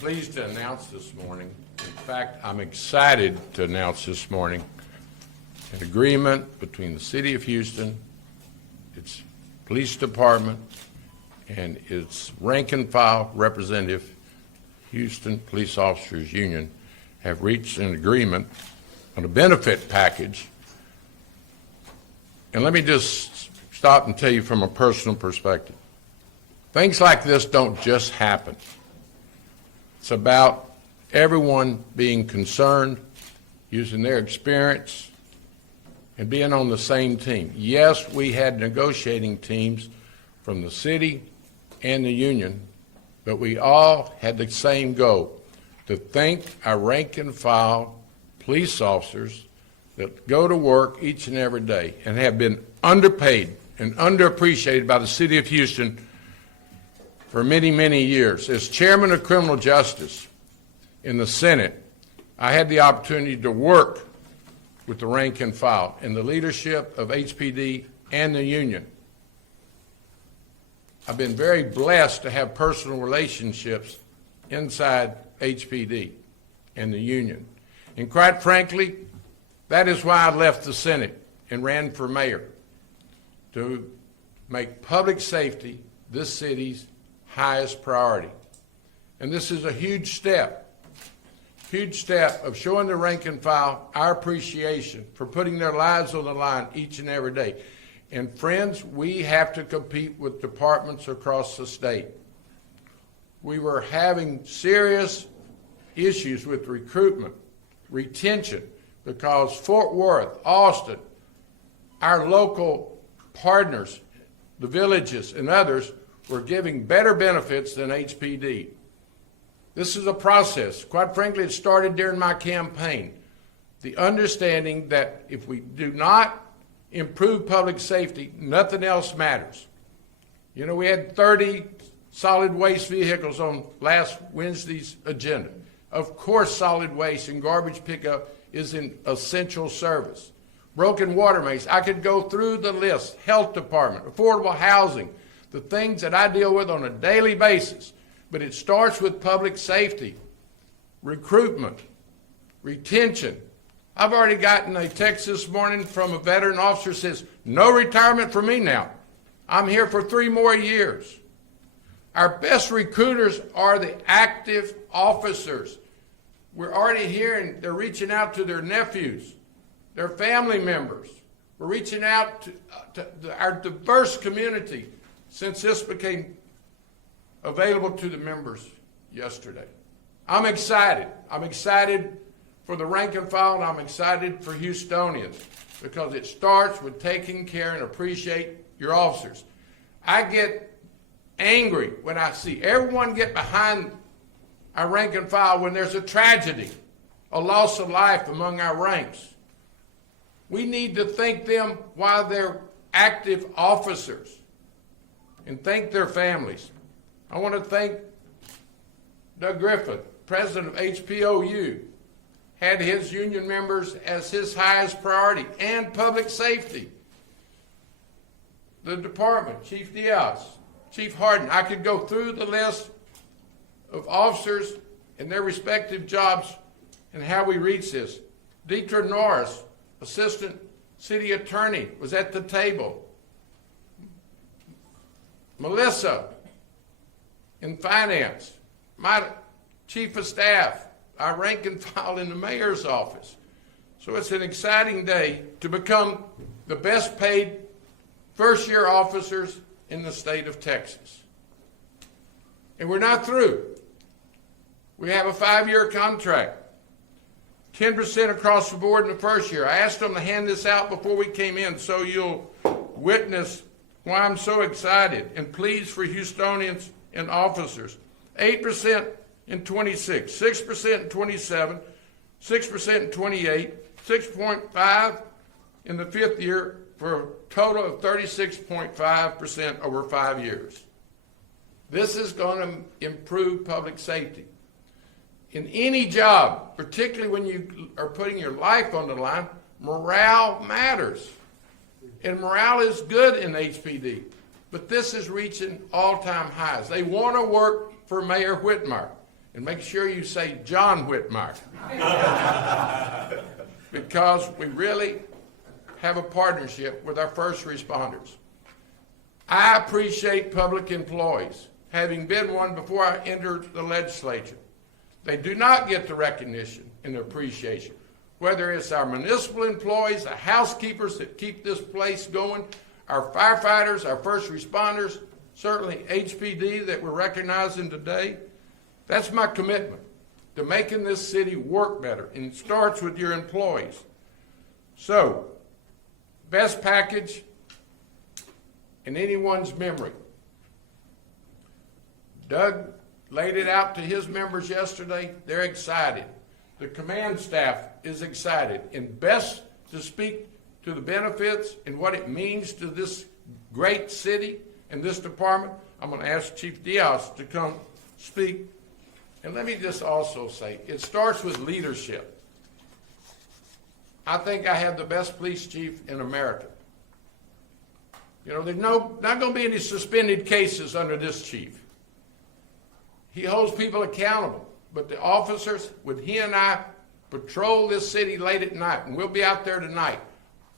pleased to announce this morning, in fact, I'm excited to announce this morning, an agreement between the City of Houston, its police department, and its rank and file representative, Houston Police Officers Union, have reached an agreement on a benefit package. And let me just stop and tell you from a personal perspective. Things like this don't just happen. It's about everyone being concerned, using their experience, and being on the same team. Yes, we had negotiating teams from the city and the union, but we all had the same goal, to thank our rank and file police officers that go to work each and every day and have been underpaid and underappreciated by the City of Houston for many, many years. As chairman of criminal justice in the Senate, I had the opportunity to work with the rank and file and the leadership of HPD and the union. I've been very blessed to have personal relationships inside HPD and the union. And quite frankly, that is why I left the Senate and ran for mayor, to make public safety this city's highest priority. And this is a huge step of showing the rank and file our appreciation for putting their lives on the line each and every day. And friends, we have to compete with departments across the state. We were having serious issues with recruitment, retention, because Fort Worth, Austin, our local partners, the villages and others, were giving better benefits than HPD. This is a process. Quite frankly, it started during my campaign. The understanding that if we do not improve public safety, nothing else matters. You know, we had 30 solid waste vehicles on last Wednesday's agenda. Of course, solid waste and garbage pickup is an essential service. Broken water mains, I could go through the list. Health department, affordable housing, the things that I deal with on a daily basis. But it starts with public safety, recruitment, retention. I've already gotten a text this morning from a veteran officer that says, no retirement for me now. I'm here for 3 more years. Our best recruiters are the active officers. We're already hearing they're reaching out to their nephews, their family members. We're reaching out to our diverse community since this became available to the members yesterday. I'm excited. I'm excited for the rank and file, and I'm excited for Houstonians, because it starts with taking care and appreciate your officers. I get angry when I see everyone get behind our rank and file when there's a tragedy, a loss of life among our ranks. We need to thank them while they're active officers and thank their families. I want to thank Doug Griffith, president of HPOU, had his union members as his highest priority, and public safety. The department, Chief Diaz, Chief Harden, I could go through the list of officers and their respective jobs and how we reach this. Deetra Norris, assistant city attorney, was at the table. Melissa in finance, my chief of staff, our rank and file in the mayor's office. So it's an exciting day to become the best paid first-year officers in the state of Texas. And we're not through. We have a 5-year contract, 10% across the board in the first year. I asked them to hand this out before we came in so you'll witness why I'm so excited and pleased for Houstonians and officers. 8% in 26, 6% in 27, 6% in 28, 6.5 in the 5th year, for a total of 36.5% over 5 years. This is going to improve public safety. In any job, particularly when you are putting your life on the line, morale matters. And morale is good in HPD. But this is reaching all-time highs. They want to work for Mayor Whitmire. And make sure you say John Whitmire. Because we really have a partnership with our first responders. I appreciate public employees, having been one before I entered the legislature. They do not get the recognition and the appreciation. Whether it's our municipal employees, the housekeepers that keep this place going, our firefighters, our first responders, certainly HPD that we're recognizing today. That's my commitment to making this city work better, and it starts with your employees. So, best package in anyone's memory. Doug laid it out to his members yesterday. They're excited. The command staff is excited. And best to speak to the benefits and what it means to this great city and this department, I'm going to ask Chief Diaz to come speak. And let me just also say, it starts with leadership. I think I have the best police chief in America. You know, there's not going to be any suspended cases under this chief. He holds people accountable. But the officers, when he and I patrol this city late at night, and we'll be out there tonight,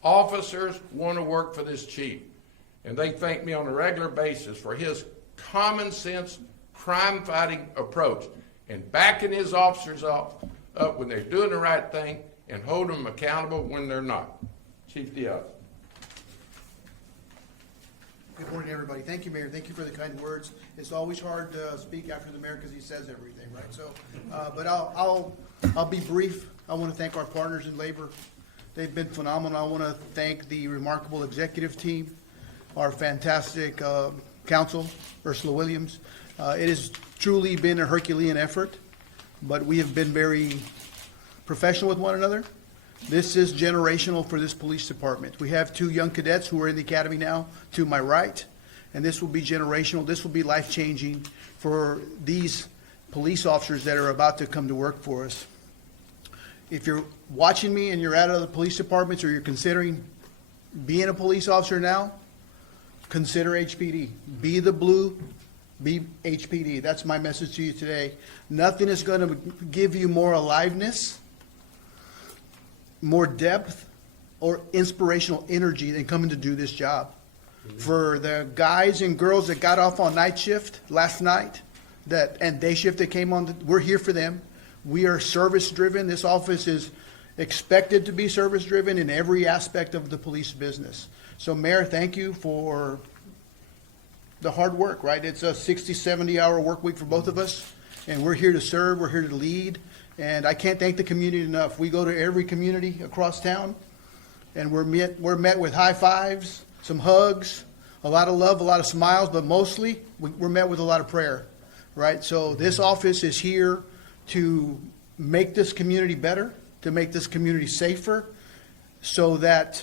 officers want to work for this chief. And they thank me on a regular basis for his common sense, crime-fighting approach and backing his officers up when they're doing the right thing and holding them accountable when they're not. Chief Diaz. Good morning, everybody. Thank you, Mayor. Thank you for the kind words. It's always hard to speak after the mayor because he says everything, right? So, but I'll be brief. I want to thank our partners in labor. They've been phenomenal. I want to thank the remarkable executive team, our fantastic council, Ursula Williams. It has truly been a Herculean effort, but we have been very professional with one another. This is generational for this police department. We have 2 young cadets who are in the academy now to my right, and this will be generational. This will be life-changing for these police officers that are about to come to work for us. If you're watching me and you're out of the police departments or you're considering being a police officer now, consider HPD. Be the blue, be HPD. That's my message to you today. Nothing is going to give you more aliveness, more depth, or inspirational energy than coming to do this job. For the guys and girls that got off on night shift last night, and day shift that came on, we're here for them. We are service driven. This office is expected to be service driven in every aspect of the police business. So Mayor, thank you for the hard work, right? It's a 60, 70-hour work week for both of us, and we're here to serve, we're here to lead. And I can't thank the community enough. We go to every community across town, and we're met with high fives, some hugs, a lot of love, a lot of smiles, but mostly we're met with a lot of prayer, right? So this office is here to make this community better, to make this community safer, so that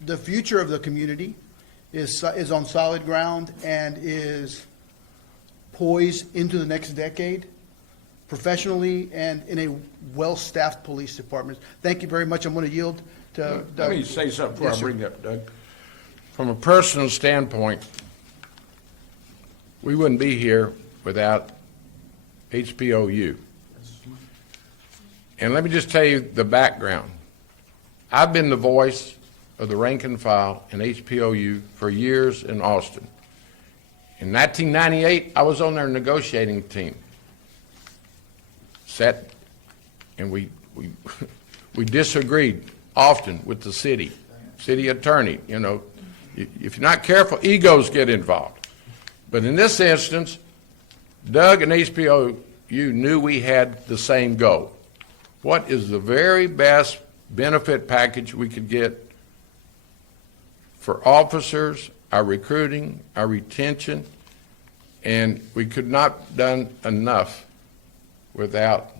the future of the community is on solid ground and is poised into the next decade, professionally and in a well-staffed police department. Thank you very much. I'm going to yield to Doug. Let me say something before Yes, I sir. bring up Doug. From a personal standpoint, we wouldn't be here without HPOU. And let me just tell you the background. I've been the voice of the rank and file in HPOU for years in Austin. In 1998, I was on their negotiating team. Sat, and we disagreed often with the city attorney. You know, if you're not careful, egos get involved. But in this instance, Doug and HPOU knew we had the same goal. What is the very best benefit package we could get for officers, our recruiting, our retention, and we could not have done enough without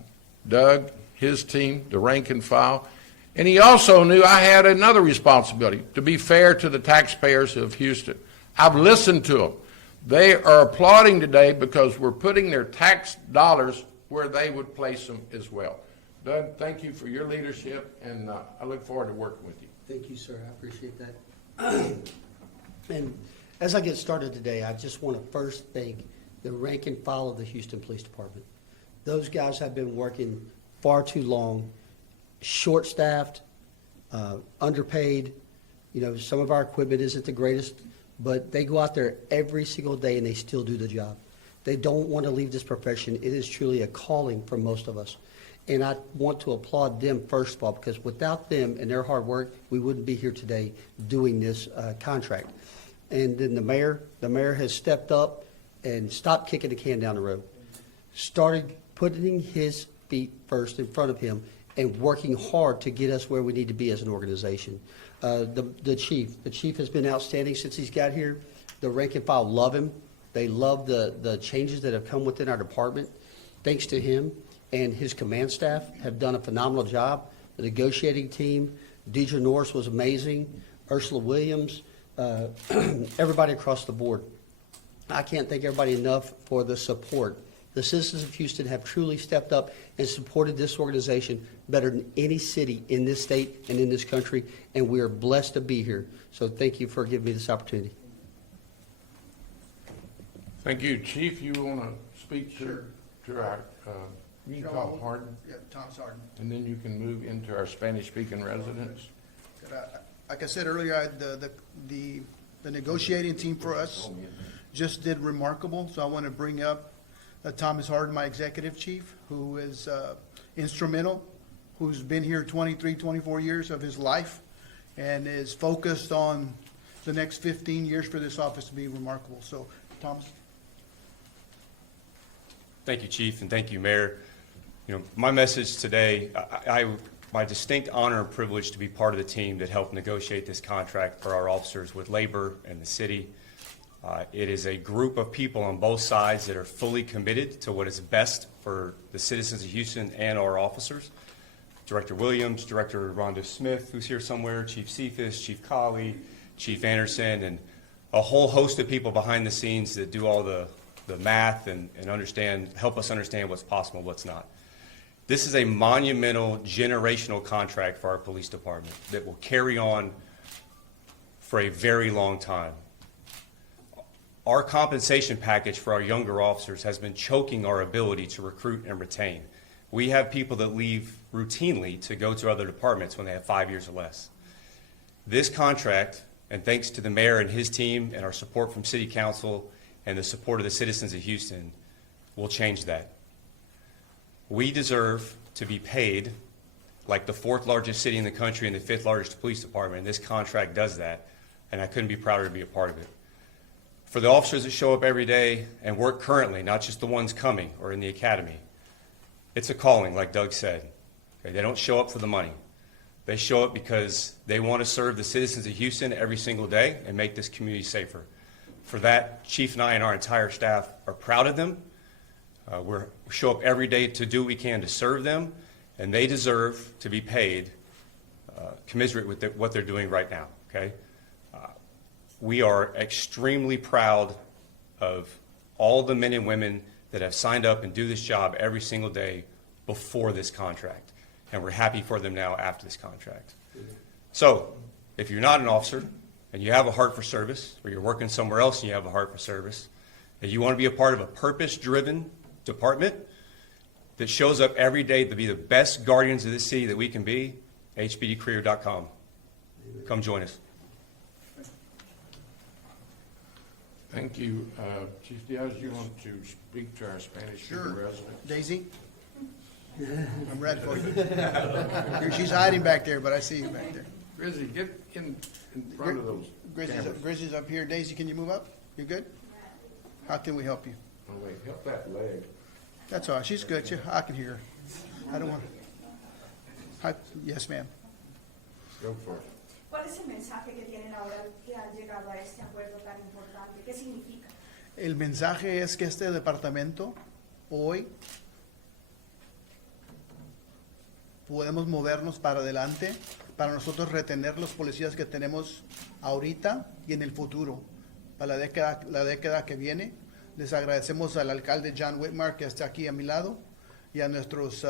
Doug, his team, the rank and file. And he also knew I had another responsibility, to be fair to the taxpayers of Houston. I've listened to them. They are applauding today because we're putting their tax dollars where they would place them as well. Doug, thank you for your leadership, and I look forward to working with you. Thank you, sir. I appreciate that. And as I get started today, I just want to first thank the rank and file of the Houston Police Department. Those guys have been working far too long, short-staffed, underpaid. You know, some of our equipment isn't the greatest, but they go out there every single day and they still do the job. They don't want to leave this profession. It is truly a calling for most of us. And I want to applaud them first of all, because without them and their hard work, we wouldn't be here today doing this contract. And then the mayor has stepped up and stopped kicking the can down the road. Started putting his feet first in front of him and working hard to get us where we need to be as an organization. The chief has been outstanding since he's got here. The rank and file love him. They love the changes that have come within our department. Thanks to him and his command staff have done a phenomenal job. The negotiating team, Deidre Norris was amazing. Ursula Williams, everybody across the board. I can't thank everybody enough for the support. The citizens of Houston have truly stepped up and supported this organization better than any city in this state and in this country, and we are blessed to be here. So thank you for giving me this opportunity. Thank you. Chief, you want to speak to our, you can call Harden, Yep, Thomas Harden. and then you can move into our Spanish-speaking residents. Like I said earlier, the negotiating team for us just did remarkable, so I want to bring up Thomas Harden, my executive chief, who is instrumental, who's been here 23, 24 years of his life, and is focused on the next 15 years for this office to be remarkable. So, Thomas? Thank you, Chief, and thank you, Mayor. You know, my message today, my distinct honor and privilege to be part of the team that helped negotiate this contract for our officers with labor and the city. It is a group of people on both sides that are fully committed to what is best for the citizens of Houston and our officers. Director Williams, Director Rhonda Smith, who's here somewhere, Chief Cephas, Chief Colley, Chief Anderson, and a whole host of people behind the scenes that do all the math and help us understand what's possible and what's not. This is a monumental, generational contract for our police department that will carry on for a very long time. Our compensation package for our younger officers has been choking our ability to recruit and retain. We have people that leave routinely to go to other departments when they have 5 years or less. This contract, and thanks to the mayor and his team and our support from City Council and the support of the citizens of Houston, will change that. We deserve to be paid like the 4th largest city in the country and the 5th largest police department, and this contract does that, and I couldn't be prouder to be a part of it. For the officers that show up every day and work currently, not just the ones coming or in the academy, it's a calling, like Doug said. Okay, they don't show up for the money. They show up because they want to serve the citizens of Houston every single day and make this community safer. For that, Chief and I and our entire staff are proud of them. We show up every day to do what we can to serve them, and they deserve to be paid commensurate with what they're doing right now, okay? We are extremely proud of all the men and women that have signed up and do this job every single day before this contract, and we're happy for them now after this contract. So, if you're not an officer and you have a heart for service, or you're working somewhere else and you have a heart for service, and you want to be a part of a purpose-driven department that shows up every day to be the best guardians of this city that we can be, hbdcareer.com. Come join us. Thank you. Chief Diaz, you want to speak to our Spanish-speaking residents? Daisy? I'm ready for you. She's hiding back there, but I see you back there. Grizzly, get in front of those cameras. Grizzly's up here. Daisy, can you move up? You good? How can we help you? Oh, wait, help that leg. That's all right. She's good. I can hear her. I don't want to. Yes, ma'am. Go for it. ¿Cuál es el mensaje que tienen ahora que han llegado a este acuerdo tan importante? ¿Qué significa? El mensaje es que este departamento hoy podemos movernos para adelante para nosotros retener los policías que tenemos ahorita y en el futuro, para la década que viene. Les agradecemos al alcalde John Whitmire que está aquí a mi lado y a nuestros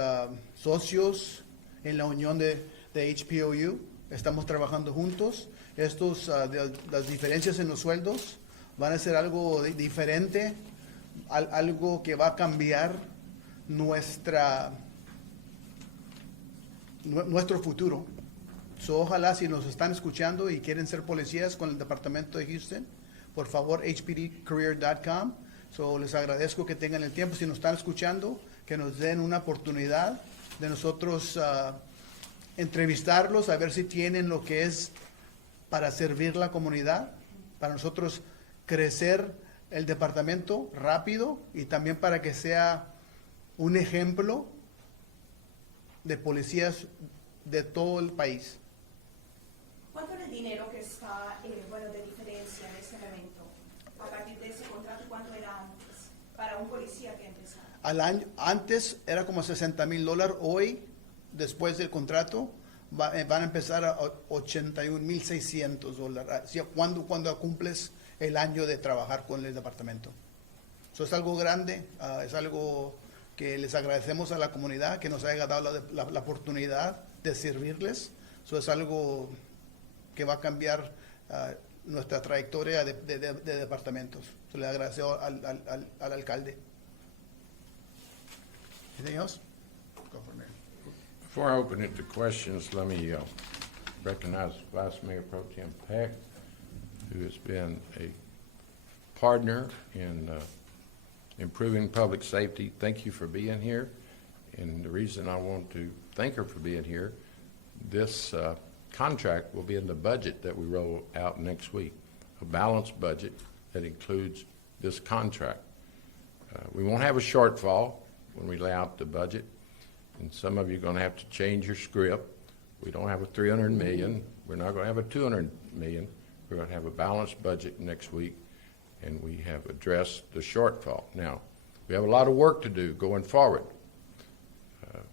socios en la unión de HPOU. Estamos trabajando juntos. Las diferencias en los sueldos van a ser algo diferente, algo que va a cambiar nuestro futuro. So, ojalá si nos están escuchando y quieren ser policías con el departamento de Houston, por favor, hpdcareer.com. So, les agradezco que tengan el tiempo, si nos están escuchando, que nos den una oportunidad de nosotros entrevistarlos, a ver si tienen lo que es para servir la comunidad, para nosotros crecer el departamento rápido y también para que sea un ejemplo de policías de todo el país. ¿Cuánto es el dinero que está, de diferencia en este momento? A partir de ese contrato, ¿cuánto era antes para un policía que empezara? Al año, antes era como $60,000, hoy, después del contrato, van a empezar a $81,600, cuando cumples el año de trabajar con el departamento. Eso es algo grande, es algo que les agradecemos a la comunidad que nos haya dado la oportunidad de servirles. Eso es algo que va a cambiar nuestra trayectoria de departamentos. Se le agradezco al alcalde. Anything else? Go for it, Mayor. Before I open it to questions, let me recognize Vice Mayor Pro Tem Peck, who has been a partner in improving public safety. Thank you for being here. And the reason I want to thank her for being here, this contract will be in the budget that we roll out next week, a balanced budget that includes this contract. We won't have a shortfall when we lay out the budget, and some of you are going to have to change your script. We don't have a $300 million. We're not going to have a $200 million. We're going to have a balanced budget next week, and we have addressed the shortfall. Now, we have a lot of work to do going forward.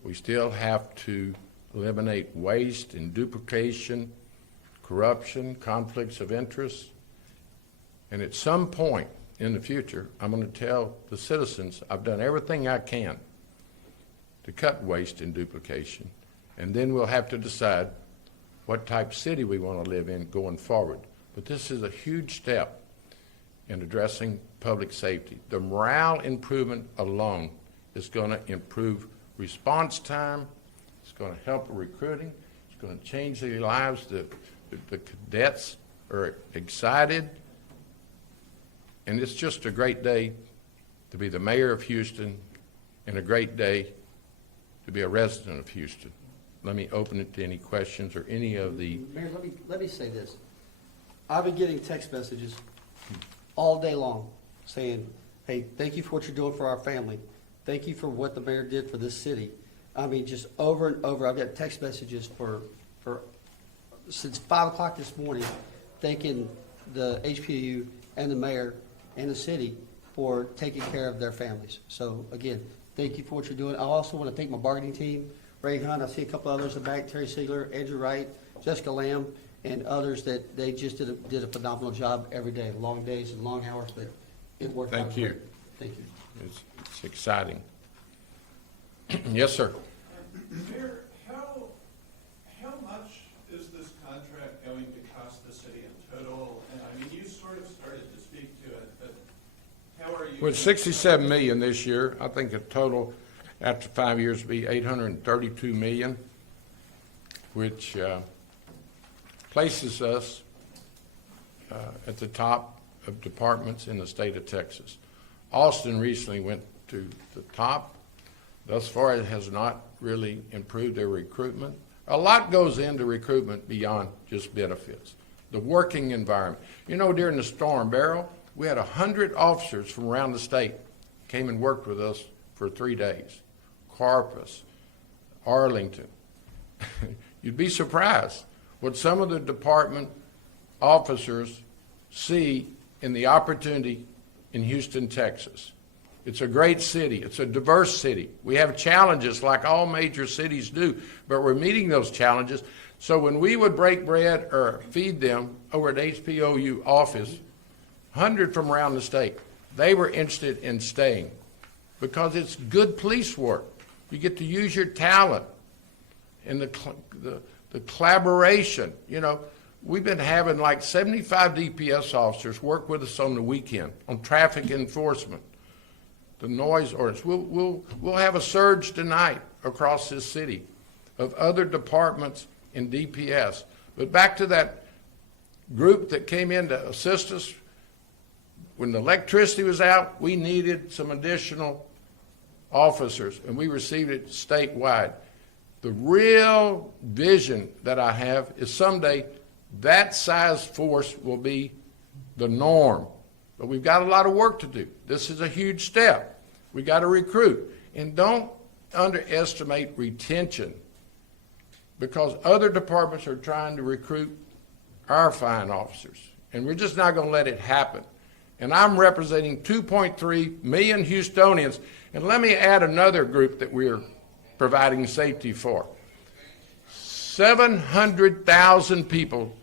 We still have to eliminate waste and duplication, corruption, conflicts of interest, and at some point in the future, I'm going to tell the citizens I've done everything I can to cut waste and duplication, and then we'll have to decide what type of city we want to live in going forward. But this is a huge step in addressing public safety. The morale improvement alone is going to improve response time. It's going to help recruiting. It's going to change their lives. The cadets are excited. And it's just a great day to be the mayor of Houston and a great day to be a resident of Houston. Let me open it to any questions or any of the... Mayor, let me say this. I've been getting text messages all day long saying, hey, thank you for what you're doing for our family. Thank you for what the mayor did for this city. I mean, just over and over. I've got text messages for since 5 o'clock this morning thanking the HPU and the mayor and the city for taking care of their families. So again, thank you for what you're doing. I also want to thank my bargaining team, Ray Hunt, I see a couple others in the back, Terry Siegler, Andrew Wright, Jessica Lamb, and others that they just did a phenomenal job every day. Long days and long hours, but it worked out. Thank you. great. Thank you. It's exciting. Yes, sir. Mayor, how much is this contract going to cost the city in total? And I mean, you sort of started to speak to it, but how are you? Well, it's $67 million this year. I think the total after 5 years will be $832 million, which places us at the top of departments in the state of Texas. Austin recently went to the top. Thus far, it has not really improved their recruitment. A lot goes into recruitment beyond just benefits. The working environment. You know, during the storm, Beryl, we had 100 officers from around the state came and worked with us for 3 days. Corpus, Arlington. You'd be surprised what some of the department officers see in the opportunity in Houston, Texas. It's a great city. It's a diverse city. We have challenges like all major cities do, but we're meeting those challenges. So when we would break bread or feed them over at HPOU office, 100 from around the state, they were interested in staying because it's good police work. You get to use your talent and the collaboration. You know, we've been having like 75 DPS officers work with us on the weekend on traffic enforcement. the noise ordinance. We'll have a surge tonight across this city of other departments in DPS. But back to that group that came in to assist us, when the electricity was out, we needed some additional officers, and we received it statewide. The real vision that I have is someday that size force will be the norm. But we've got a lot of work to do. This is a huge step. We got to recruit. And don't underestimate retention, because other departments are trying to recruit our fine officers. And we're just not going to let it happen. And I'm representing 2.3 million Houstonians. And let me add another group that we're providing safety for. 700,000 people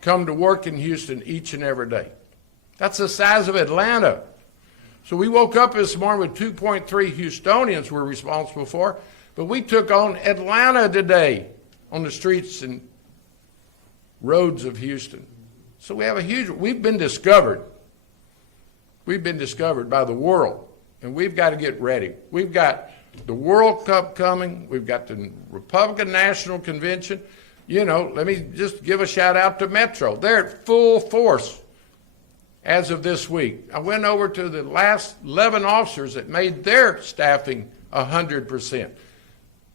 come to work in Houston each and every day. That's the size of Atlanta. So we woke up this morning with 2.3 Houstonians we're responsible for, but we took on Atlanta today on the streets and roads of Houston. So we have we've been discovered. We've been discovered by the world, and we've got to get ready. We've got the World Cup coming. We've got the Republican National Convention. You know, let me just give a shout out to Metro. They're at full force as of this week. I went over to the last 11 officers that made their staffing 100%.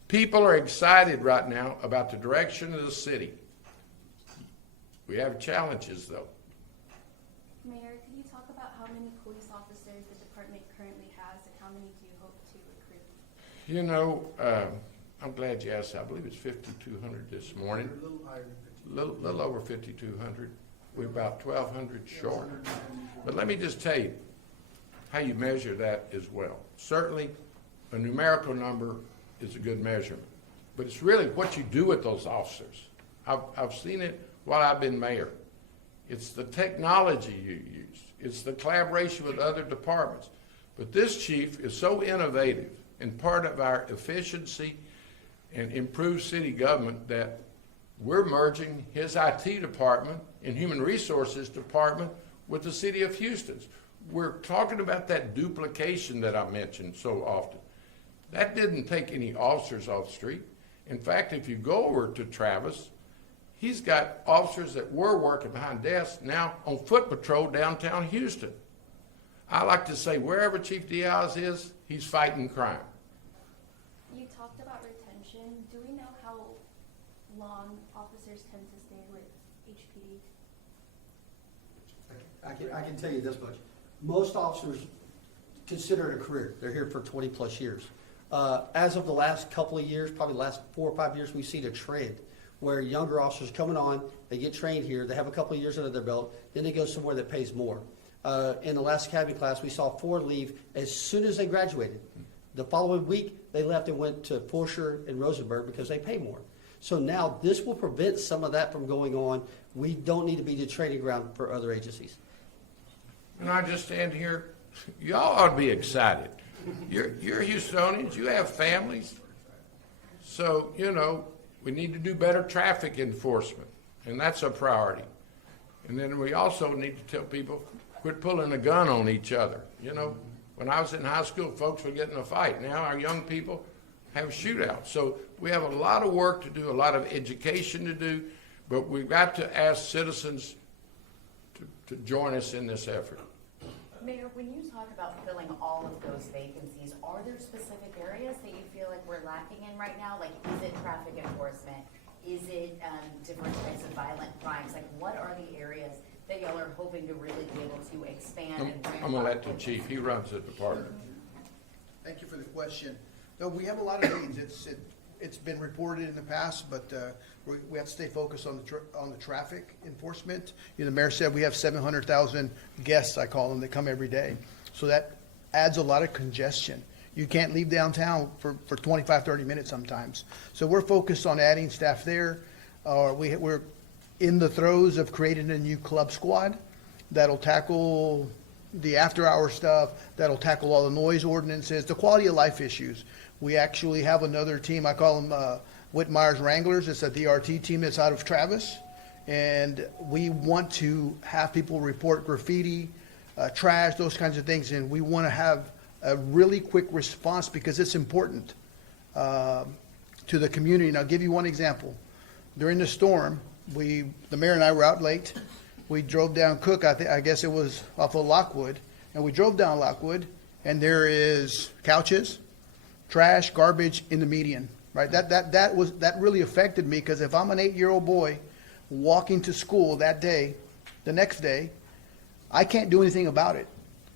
People are excited right now about the direction of the city. We have challenges, though. Mayor, could you talk about how many police officers the department currently has and how many do you hope to recruit? You know, I'm glad you asked. I believe it's 5,200 this morning. A little higher than Little over 5,200. We're about 1,200 short. But let me just tell you how you measure that as well. Certainly, a numerical number is a good measurement, but it's really what you do with those officers. I've seen it while I've been mayor. It's the technology you use. It's the collaboration with other departments. But this chief is so innovative and part of our efficiency and improved city government that we're merging his IT department and human resources department with the city of Houston's. We're talking about that duplication that I mentioned so often. That didn't take any officers off the street. In fact, if you go over to Travis, he's got officers that were working behind desks now on foot patrol downtown Houston. I like to say wherever Chief Diaz is, he's fighting crime. You talked about retention. Do we know how long officers tend to stay with HPD? I can tell you this much. Most officers consider it a career. They're here for 20 plus years. As of the last couple of years, probably the last 4 or 5 years, we've seen a trend where younger officers coming on, they get trained here, they have a couple of years under their belt, then they go somewhere that pays more. In the last academy class, we saw 4 leave as soon as they graduated. The following week, they left and went to Forsher and Rosenberg because they pay more. So now this will prevent some of that from going on. We don't need to be the training ground for other agencies. And I just stand here, y'all ought to be excited. You're Houstonians, you have families. So, you know, we need to do better traffic enforcement, and that's a priority. And then we also need to tell people, quit pulling a gun on each other. You know, when I was in high school, folks were getting in a fight. Now our young people have shootouts. So we have a lot of work to do, a lot of education to do, but we've got to ask citizens to join us in this effort. Mayor, when you talk about filling all of those vacancies, are there specific areas that you feel like we're lacking in right now? Like, is it traffic enforcement? Is it different types of violent crimes? Like, what are the areas that y'all are hoping to really be able to expand and ramp up? I'm gonna let the chief, he runs the department. Thank you for the question. No, we have a lot of needs. It's been reported in the past, but we have to stay focused on the traffic enforcement. You know, the mayor said we have 700,000 guests, I call them, that come every day. So that adds a lot of congestion. You can't leave downtown for 25, 30 minutes sometimes. So we're focused on adding staff there. We're in the throes of creating a new club squad that'll tackle the after-hour stuff, that'll tackle all the noise ordinances, the quality of life issues. We actually have another team, I call them Whitmire's Wranglers. It's a DRT team that's out of Travis. And we want to have people report graffiti, trash, those kinds of things. And we want to have a really quick response because it's important to the community. And I'll give you one example. During the storm, the mayor and I were out late. We drove down Cook, I guess it was off of Lockwood, and we drove down Lockwood, and there is couches, trash, garbage in the median, right? That really affected me, because if I'm an 8-year-old boy walking to school that day, the next day, I can't do anything about it.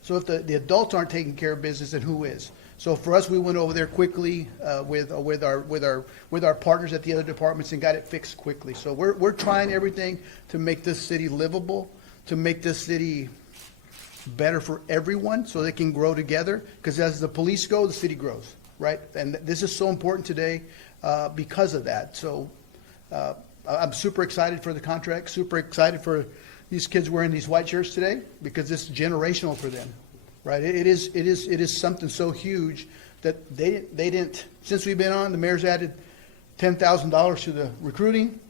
So if the adults aren't taking care of business, then who is? So for us, we went over there quickly with our partners at the other departments and got it fixed quickly. So we're trying everything to make this city livable, to make this city better for everyone, so they can grow together. Because as the police go, the city grows, right? And this is so important today because of that. So I'm super excited for the contract. Super excited for these kids wearing these white shirts today, because it's generational for them. Right, it is something so huge that they didn't, since we've been on, the mayor's added $10,000 to the recruiting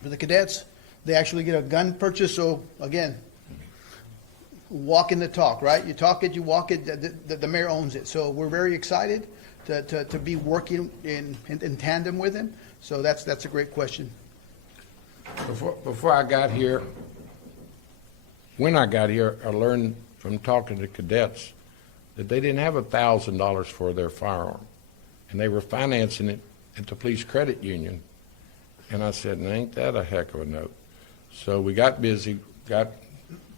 for the cadets. They actually get a gun purchase. So again, walking the talk, right? You talk it, you walk it, the mayor owns it. So we're very excited to be working in tandem with him. So that's a great question. Before I got here, when I got here, I learned from talking to cadets that they didn't have $1,000 for their firearm, and they were financing it at the police credit union. And I said, ain't that a heck of a note? So we got busy, got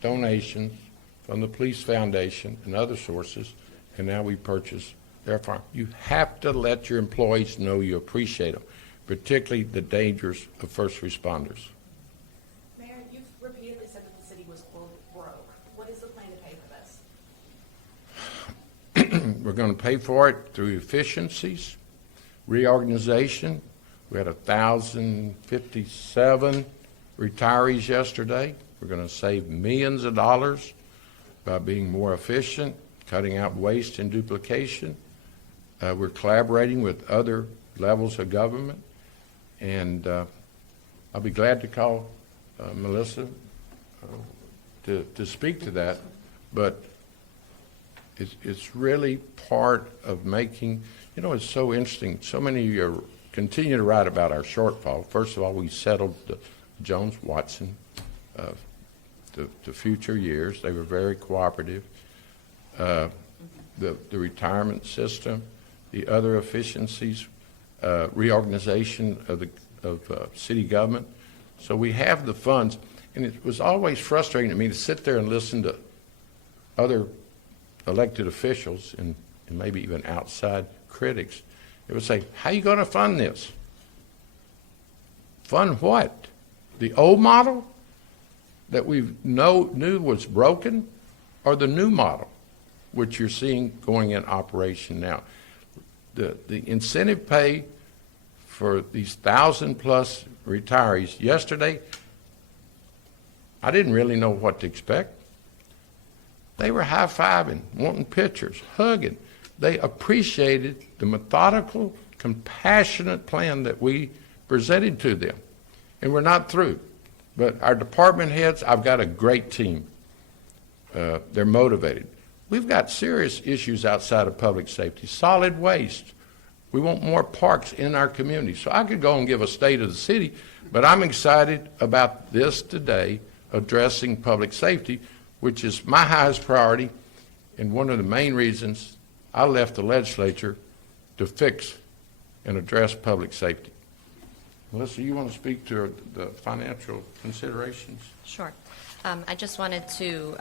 donations from the police foundation and other sources, and now we purchase their firearm. You have to let your employees know you appreciate them, particularly the dangers of first responders. Mayor, you've repeatedly said that the city was quote broke. What is the plan to pay for this? We're going to pay for it through efficiencies, reorganization. We had 1,057 retirees yesterday. We're going to save millions of dollars by being more efficient, cutting out waste and duplication. We're collaborating with other levels of government, and I'll be glad to call Melissa to speak to that, but it's really part of making, it's so interesting. So many of you continue to write about our shortfall. First of all, we settled the Jones-Watson, the future years. They were very cooperative. The retirement system, the other efficiencies, reorganization of city government. So we have the funds, and it was always frustrating to me to sit there and listen to other elected officials and maybe even outside critics. They would say, how are you going to fund this? Fund what? The old model that we knew was broken, or the new model, which you're seeing going in operation now? The incentive pay for these 1,000+ retirees yesterday, I didn't really know what to expect. They were high-fiving, wanting pictures, hugging. They appreciated the methodical, compassionate plan that we presented to them. And we're not through. But our department heads, I've got a great team. They're motivated. We've got serious issues outside of public safety. Solid waste. We want more parks in our community. So I could go and give a state of the city, but I'm excited about this today, addressing public safety, which is my highest priority, and one of the main reasons I left the legislature to fix and address public safety. Melissa, you want to speak to the financial considerations? Sure. I just wanted to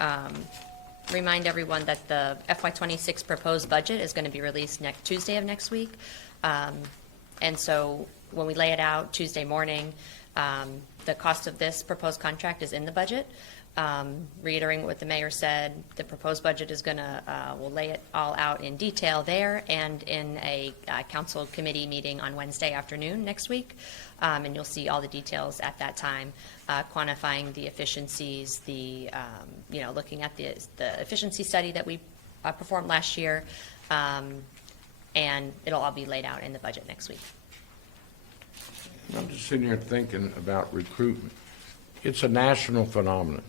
remind everyone that the FY26 proposed budget is going to be released next Tuesday of next week. And so when we lay it out Tuesday morning, the cost of this proposed contract is in the budget. Reiterating what the mayor said, the proposed budget is going to, we'll lay it all out in detail there and in a council committee meeting on Wednesday afternoon next week. And you'll see all the details at that time, quantifying the efficiencies, looking at the efficiency study that we performed last year, and it'll all be laid out in the budget next week. I'm just sitting here thinking about recruitment. It's a national phenomenon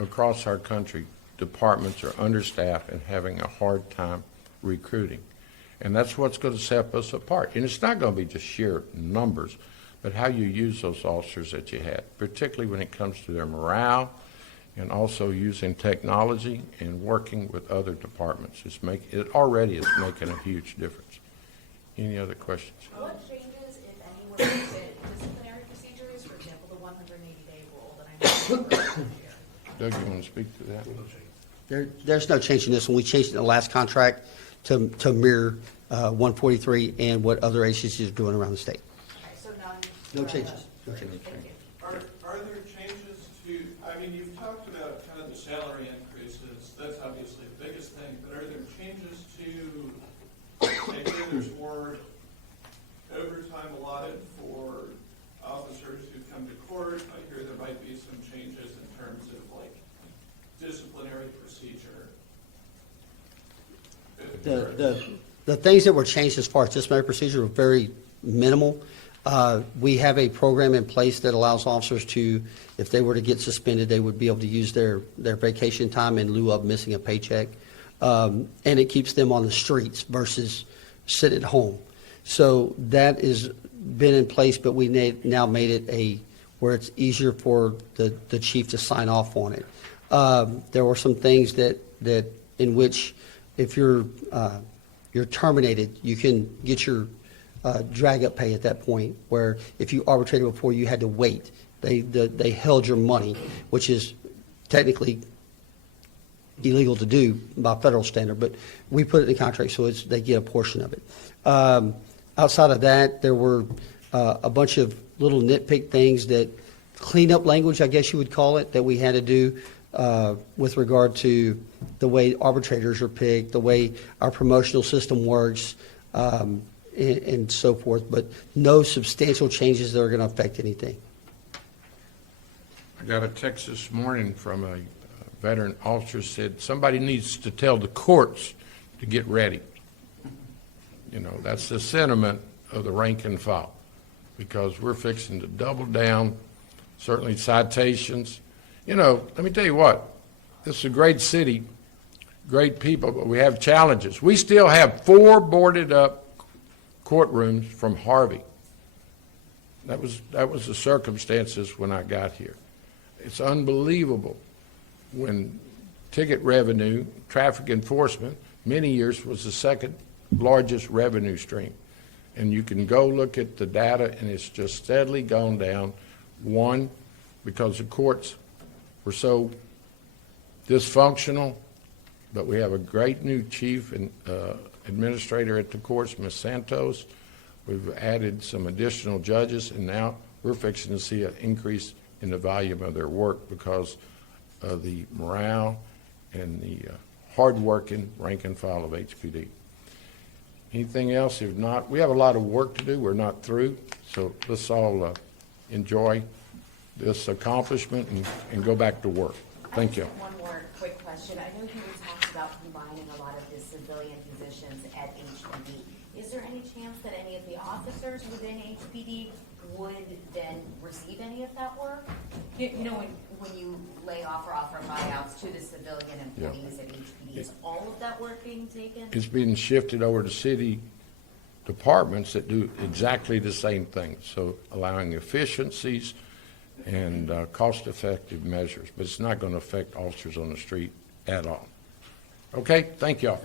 across our country. departments are understaffed and having a hard time recruiting. And that's what's going to set us apart. And it's not going to be just sheer numbers, but how you use those officers that you had, particularly when it comes to their morale and also using technology and working with other departments. It already is making a huge difference. Any other questions? What changes, if any, were made to disciplinary procedures, for example, the 180-day rule that I know is here? Doug, you want to speak to that? There's no change in this one. We changed it in the last contract to mirror 143 and what other agencies are doing around the state. Okay, so none. No changes. No changes. Thank you. Are there changes to, I mean, you've talked about kind of the salary increases, that's obviously the biggest thing, but are there changes to, I hear there's more overtime allotted for officers who come to court, I hear there might be some changes in terms of like disciplinary procedure. The things that were changed as far as disciplinary procedure were very minimal. We have a program in place that allows officers to, if they were to get suspended, they would be able to use their vacation time in lieu of missing a paycheck. And it keeps them on the streets versus sit at home. So that has been in place, but we now made it where it's easier for the chief to sign off on it. There were some things that in which if you're terminated, you can get your drag-up pay at that point, where if you arbitrated before, you had to wait. They held your money, which is technically illegal to do by federal standard, but we put it in the contract, so they get a portion of it. Outside of that, there were a bunch of little nitpick things that cleanup language, I guess you would call it, that we had to do with regard to the way arbitrators are picked, the way our promotional system works, and so forth, but no substantial changes that are going to affect anything. I got a text this morning from a veteran officer said somebody needs to tell the courts to get ready. You know, that's the sentiment of the rank and file, because we're fixing to double down, certainly citations. You know, let me tell you what, this is a great city, great people, but we have challenges. We still have 4 boarded up courtrooms from Harvey. That was the circumstances when I got here. It's unbelievable when ticket revenue, traffic enforcement, many years was the second largest revenue stream. And you can go look at the data, and it's just steadily gone down. One, because the courts were so dysfunctional, but we have a great new chief and administrator at the courts, Ms. Santos. We've added some additional judges, and now we're fixing to see an increase in the volume of their work because of the morale and the hard-working rank and file of HPD. Anything else? If not, we have a lot of work to do. We're not through, so let's all enjoy this accomplishment and go back to work. Thank you. One more quick question. I know you talked about combining a lot of the civilian positions at HPD. Is there any chance that any of the officers within HPD would then receive any of that work? You know, when you lay off or offer buyouts to the civilian employees at HPD, is all of that work being taken? It's being shifted over to city departments that do exactly the same thing, so allowing efficiencies and cost-effective measures, but it's not going to affect officers on the street at all. Okay, thank y'all.